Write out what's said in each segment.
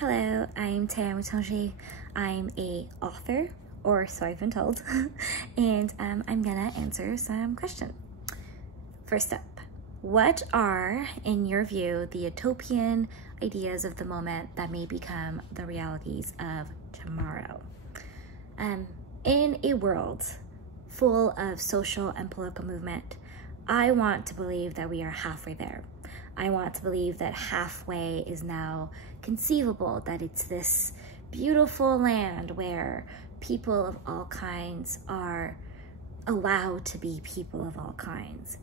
Hello, I'm Téa Mutonji. I'm a author, or so I've been told, and I'm gonna answer some questions. First up, what are, in your view, the utopian ideas of the moment that may become the realities of tomorrow? In a world full of social and political movement, I want to believe that we are halfway there. I want to believe that halfway is now conceivable, that it's this beautiful land where people of all kinds are allowed to be people of all kinds.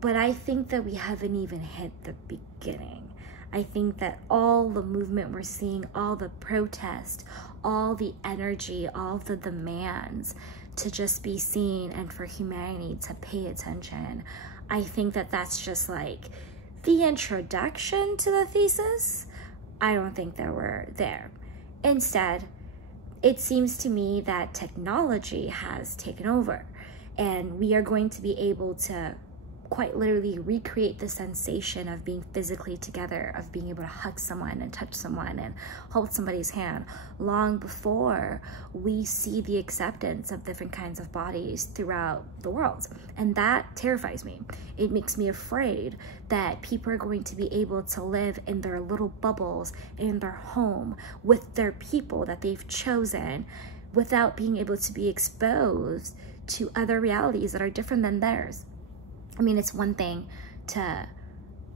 But I think that we haven't even hit the beginning. I think that all the movement we're seeing, all the protest, all the energy, all the demands to just be seen and for humanity to pay attention, I think that that's just like the introduction to the thesis. I don't think that we're there. Instead, it seems to me that technology has taken over, and we are going to be able to quite literally recreate the sensation of being physically together, of being able to hug someone and touch someone and hold somebody's hand long before we see the acceptance of different kinds of bodies throughout the world. And that terrifies me. It makes me afraid that people are going to be able to live in their little bubbles in their home with their people that they've chosen without being able to be exposed to other realities that are different than theirs. I mean, it's one thing to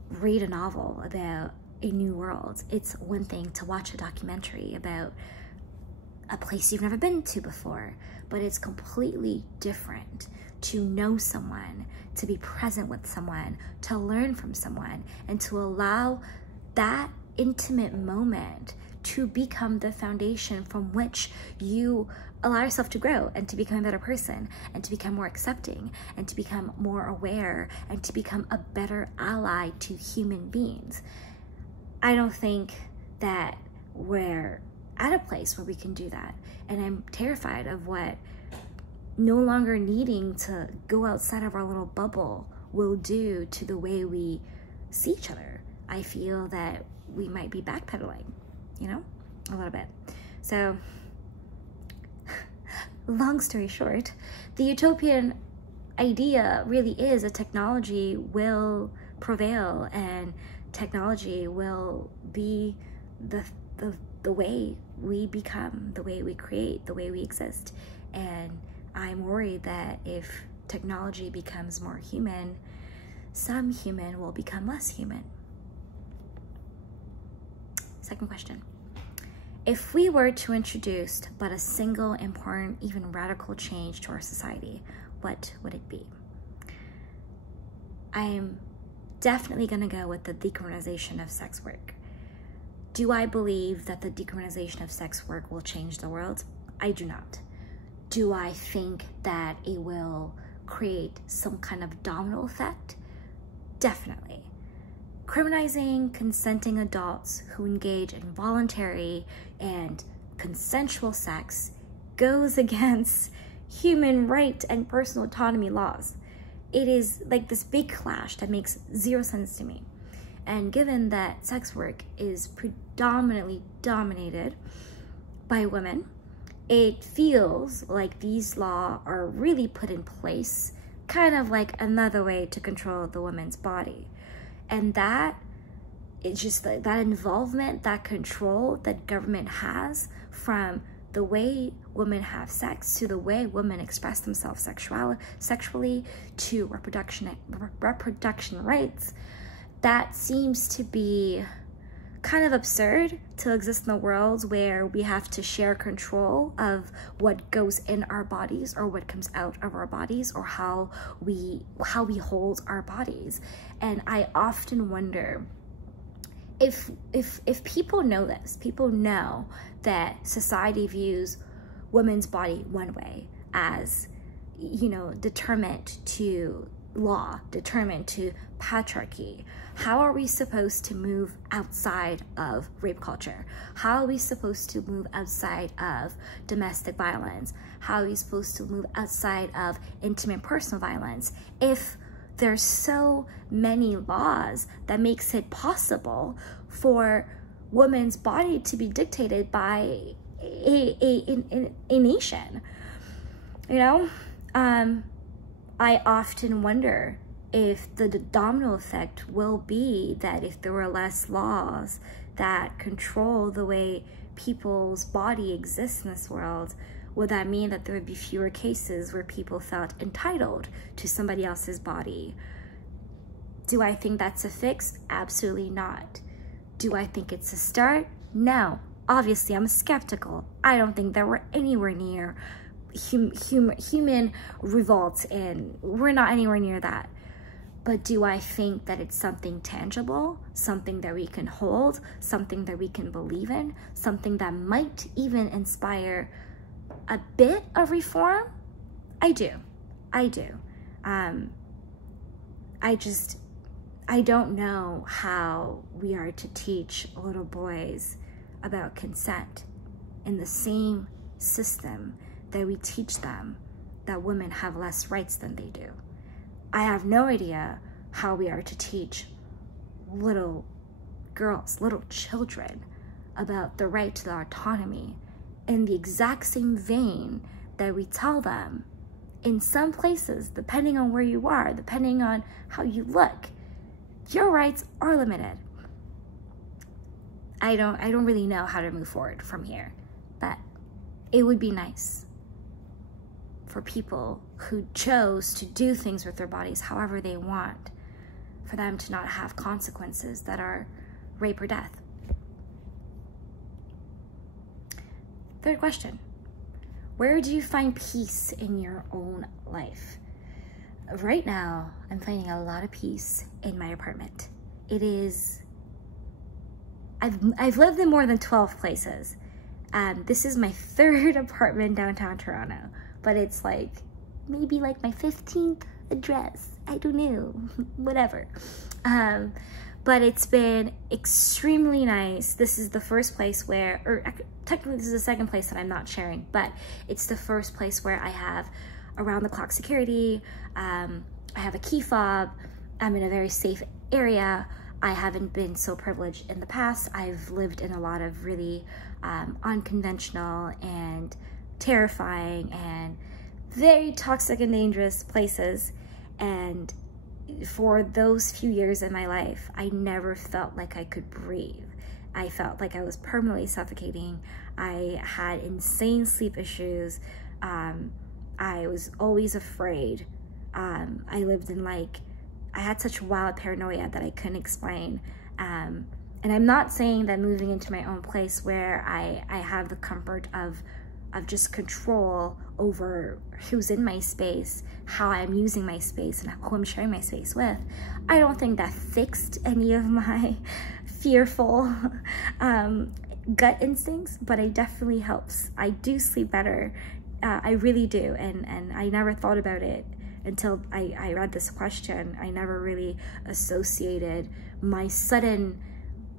read a novel about a new world. It's one thing to watch a documentary about a place you've never been to before, but it's completely different to know someone, to be present with someone, to learn from someone, and to allow that intimate moment to become the foundation from which you allow yourself to grow and to become a better person and to become more accepting and to become more aware and to become a better ally to human beings. I don't think that we're at a place where we can do that. And I'm terrified of what no longer needing to go outside of our little bubble will do to the way we see each other. I feel that we might be backpedaling, you know, a little bit. So long story short, the utopian idea really is that technology will prevail and technology will be the way we become, the way we create, the way we exist. And I'm worried that if technology becomes more human, some human will become less human. Second question. If we were to introduce but a single important, even radical change to our society, what would it be? I am definitely going to go with the decriminalization of sex work. Do I believe that the decriminalization of sex work will change the world? I do not. Do I think that it will create some kind of domino effect? Definitely. Criminalizing consenting adults who engage in voluntary and consensual sex goes against human right and personal autonomy laws. It is like this big clash that makes zero sense to me. And given that sex work is predominantly dominated by women, it feels like these laws are really put in place kind of like another way to control the woman's body. And that it's just that involvement, that control that government has from the way women have sex to the way women express themselves sexually to reproduction rights, that seems to be kind of absurd to exist in a world where we have to share control of what goes in our bodies or what comes out of our bodies or how we hold our bodies. And I often wonder if people know this, people know that society views women's body one way as, you know, determined to law, determined to patriarchy. How are we supposed to move outside of rape culture? How are we supposed to move outside of domestic violence? How are we supposed to move outside of intimate personal violence if there's so many laws that makes it possible for woman's body to be dictated by a nation. You know, I often wonder if the domino effect will be that if there were less laws that control the way people's body exists in this world, would that mean that there would be fewer cases where people felt entitled to somebody else's body? Do I think that's a fix? Absolutely not. Do I think it's a start? No. Obviously, I'm skeptical. I don't think that we're anywhere near human revolt, and we're not anywhere near that. But do I think that it's something tangible, something that we can hold, something that we can believe in, something that might even inspire a bit of reform? I do. I don't know how we are to teach little boys about consent in the same system that we teach them that women have less rights than they do. I have no idea how we are to teach little girls, little children, about the right to their autonomy in the exact same vein that we tell them in some places, depending on where you are, depending on how you look, your rights are limited. I don't really know how to move forward from here, but it would be nice for people who chose to do things with their bodies however they want, for them to not have consequences that are rape or death. Third question, where do you find peace in your own life? Right now, I'm finding a lot of peace in my apartment. I've lived in more than 12 places. This is my third apartment downtown Toronto, but it's like maybe like my 15th address. I don't know, whatever. But it's been extremely nice. This is the first place where, or technically this is the second place that I'm not sharing, but it's the first place where I have around the clock security. I have a key fob. I'm in a very safe area. I haven't been so privileged in the past. I've lived in a lot of really unconventional and terrifying and very toxic and dangerous places. And for those few years in my life, I never felt like I could breathe. I felt like I was permanently suffocating. I had insane sleep issues. I was always afraid. I lived in I had such wild paranoia that I couldn't explain. And I'm not saying that moving into my own place where I have the comfort of just control over who's in my space, how I'm using my space, and who I'm sharing my space with, I don't think that fixed any of my fearful gut instincts, but it definitely helps. I do sleep better. I really do, and I never thought about it until I read this question. I never really associated my sudden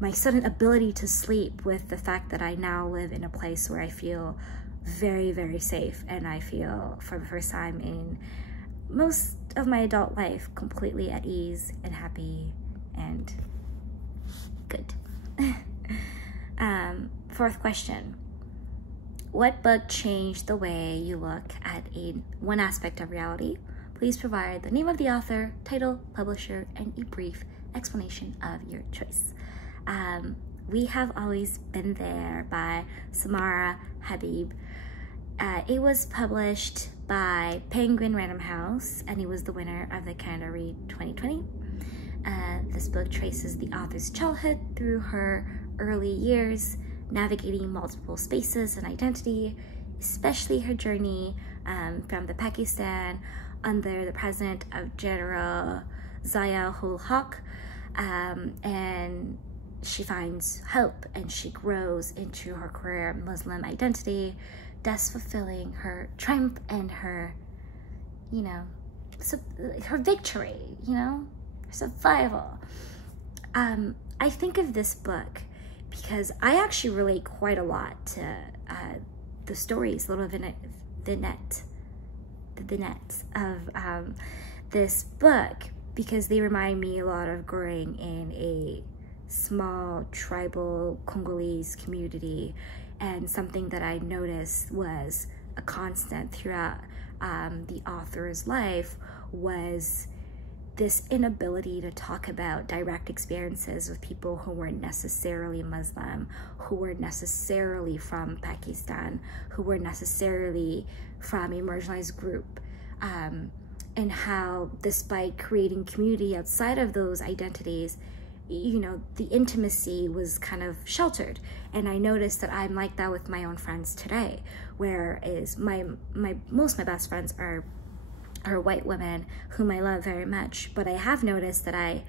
ability to sleep with the fact that I now live in a place where I feel very, very safe, and I feel for the first time in most of my adult life completely at ease and happy and good. Fourth question. What book changed the way you look at one aspect of reality? Please provide the name of the author, title, publisher, and a brief explanation of your choice. We Have Always Been There by Samara Habib. It was published by Penguin Random House, and it was the winner of the Canada Read 2020. This book traces the author's childhood through her early years, navigating multiple spaces and identity, especially her journey from the Pakistan under the president of General Zia-ul-Haq, and she finds hope and she grows into her queer Muslim identity, thus fulfilling her triumph and her, her victory, her survival. I think of this book because I actually relate quite a lot to the stories, little vignettes of this book, because they remind me a lot of growing in a small tribal Congolese community. And something that I noticed was a constant throughout the author's life was this inability to talk about direct experiences with people who weren't necessarily Muslim, who were necessarily from Pakistan, who were necessarily from a marginalized group, and how despite creating community outside of those identities, you know, the intimacy was kind of sheltered. And I noticed that I'm like that with my own friends today, whereas most of my best friends are white women whom I love very much, but I have noticed that I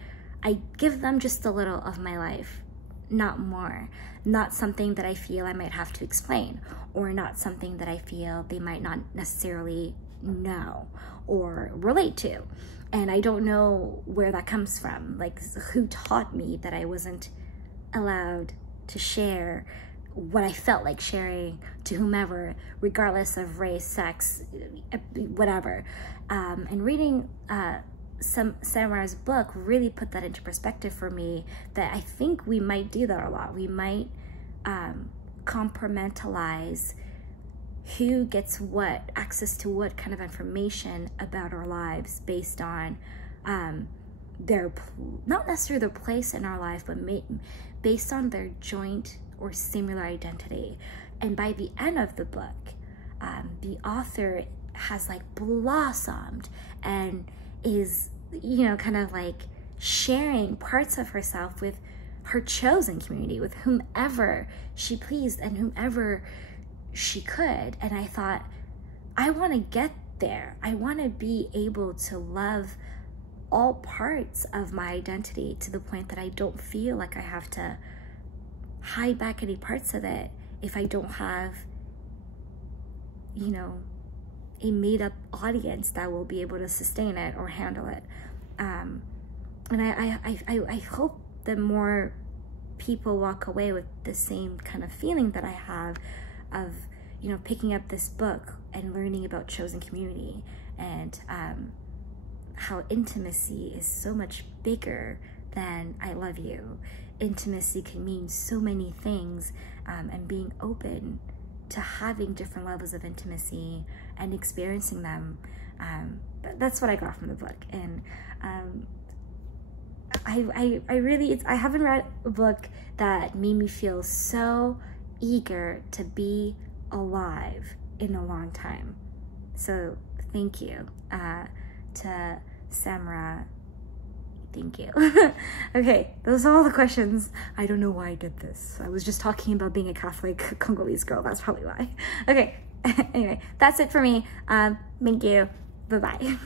give them just a little of my life, not more, not something that I feel I might have to explain, or not something that I feel they might not necessarily know or relate to. And I don't know where that comes from, like who taught me that I wasn't allowed to share what I felt like sharing to whomever, regardless of race, sex, whatever. And reading Samara's book really put that into perspective for me, that I think we might do that a lot. We might compartmentalize who gets what, access to what kind of information about our lives based on their, not necessarily their place in our life, but based on their joint or similar identity. And by the end of the book, the author has like blossomed and is, you know, kind of like sharing parts of herself with her chosen community, with whomever she pleased and whomever she could. And I thought, I want to get there. I want to be able to love all parts of my identity to the point that I don't feel like I have to hide back any parts of it if I don't have, you know, a made-up audience that will be able to sustain it or handle it. And I hope that more people walk away with the same kind of feeling that I have of, you know, picking up this book and learning about chosen community, and how intimacy is so much bigger than I love you. Intimacy can mean so many things, and being open to having different levels of intimacy and experiencing them. That's what I got from the book. And I haven't read a book that made me feel so eager to be alive in a long time. So thank you to Samara. Thank you. Okay, those are all the questions. I don't know why I did this. I was just talking about being a Catholic Congolese girl. That's probably why. Okay, anyway, that's it for me. Thank you. Bye-bye.